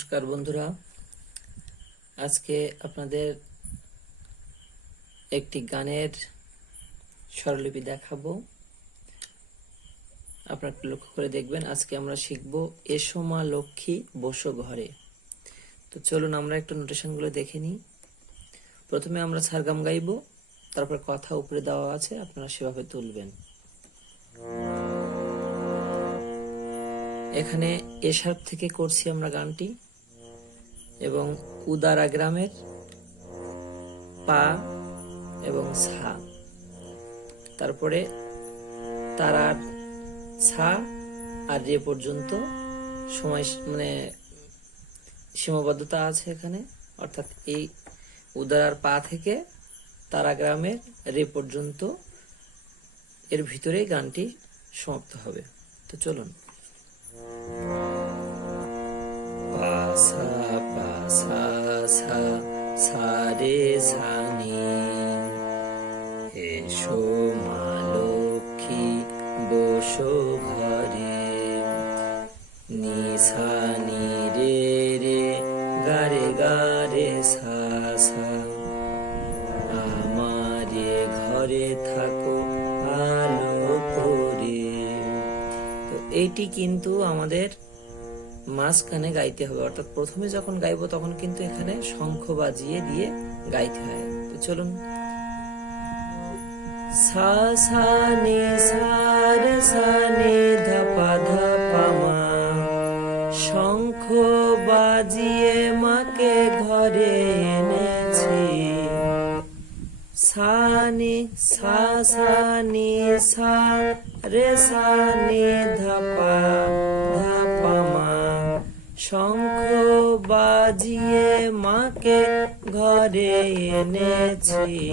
নমস্কার বন্ধুরা। আজকে আপনাদের একটি গানের স্বরলিপি দেখাবো। আপনারা লক্ষ্য করে দেখবেন, আজকে আমরা শিখব এসো লক্ষ্মী বসো ঘরে। তো চলুন আমরা একটু নোটেশনগুলো দেখে নিই। প্রথমে আমরা সারগাম গাইবো, তারপর কথা উপরে দেওয়া আছে, আপনারা সেভাবে তুলবেন। এখানে এসার থেকে করছি আমরা গানটি। এবং উদারা গ্রামের পা এবং ছা। তারপরে তারার ছা, আর রে পর্যন্ত সময় মানে সীমাবদ্ধতা আছে এখানে। অর্থাৎ এই উদারার পা থেকে তারা গ্রামের রে পর্যন্ত এর ভিতরেই গানটি সমাপ্ত হবে। তো চলুন। পাসা পাসা সা সা রে সা নি এসো মা লক্ষ্মী বসো ঘরে নিসা নি রে রে গারে গারে সা সা আমারে ঘরে থাকো আলো করে তো এইটি কিন্তু আমাদের মাঝখানে গাইতে হবে। অর্থাৎ প্রথমে যখন গাইবো তখন কিন্তু এখানে শঙ্খ বাজিয়ে দিয়ে গাইতে হয়। তো চলুন। সা সা, নি, সা সা, নি শঙ্খ বাজিয়ে মাকে ঘরে এনেছি। সানি সা সানি সা, রে সানি ধাপা ধাপা শঙ্খ বাজিয়ে মাকে ঘরে এনেছি।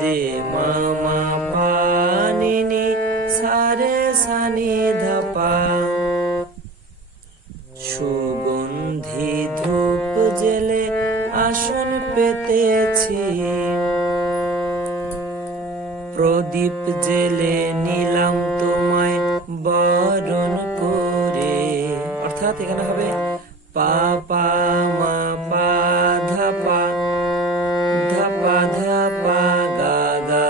রে মামা পানিনি, সারে সানি ধাপা। সুগন্ধি ধূপ জেলে আসন পেতেছি। প্রদীপ জেলে নিলাম তোমায় বরণ করে পা পা পা গা গা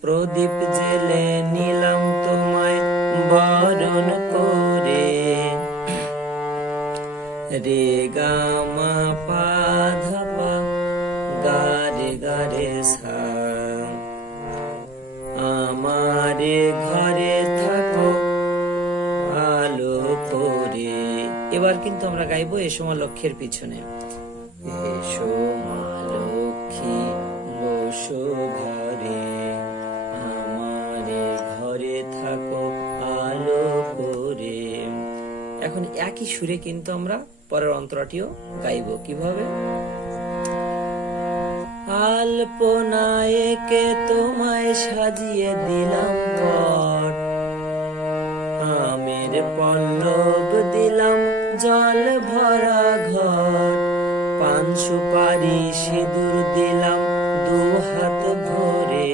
প্রদীপ জেলে নিলাম তোমায় বরণ করে গা মা পা ধাপা গা রে গা রে সা এবার কিন্তু আমরা গাইবো এ সময় লক্ষ্যের পিছনে। এসো এখন একই সুরে কিন্তু আমরা পরের অন্তরাটিও গাইবো কীভাবে? আলপনায়কে তোমায় সাজিয়ে দিলাম পট আমের পল্লব দিলাম জল ভরা ঘর। পান সুপারি সিঁদুর দিলাম দু হাত ভরে।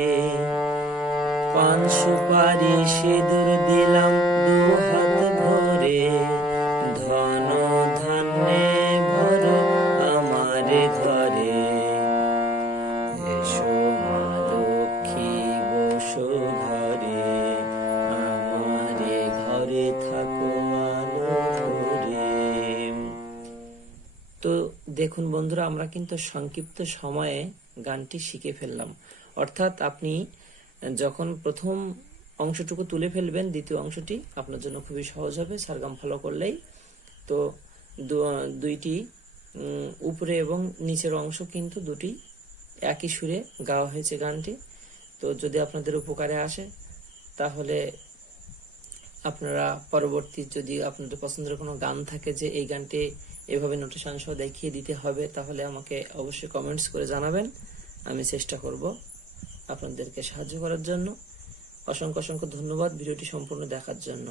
পান সুপারি সিঁদুর দিলাম দু হাত ভরে। ধন ধান্যে ভর আমার ঘরে। এসো মা লক্ষ্মী বসো। দেখুন বন্ধুরা, আমরা কিন্তু সংক্ষিপ্ত সময়ে গানটি শিখে ফেললাম। অর্থাৎ আপনি যখন প্রথম অংশটুকু তুলে ফেলবেন, দ্বিতীয় অংশটি আপনার জন্য খুবই সহজ হবে, সারগাম ফলো করলেই। তো দুইটি উপরে এবং নিচের অংশ কিন্তু দুটি একই সুরে গাওয়া হয়েছে গানটি। তো যদি আপনাদের উপকারে আসে, তাহলে আপনারা পরবর্তী যদি আপনাদের পছন্দের কোনো গান থাকে যে এই গানটি এভাবে নোটেশন সহ দেখিয়ে দিতে হবে, তাহলে আমাকে অবশ্যই কমেন্টস করে জানাবেন। আমি চেষ্টা করব আপনাদেরকে সাহায্য করার জন্য। অসংখ্য অসংখ্য ধন্যবাদ ভিডিওটি সম্পূর্ণ দেখার জন্য।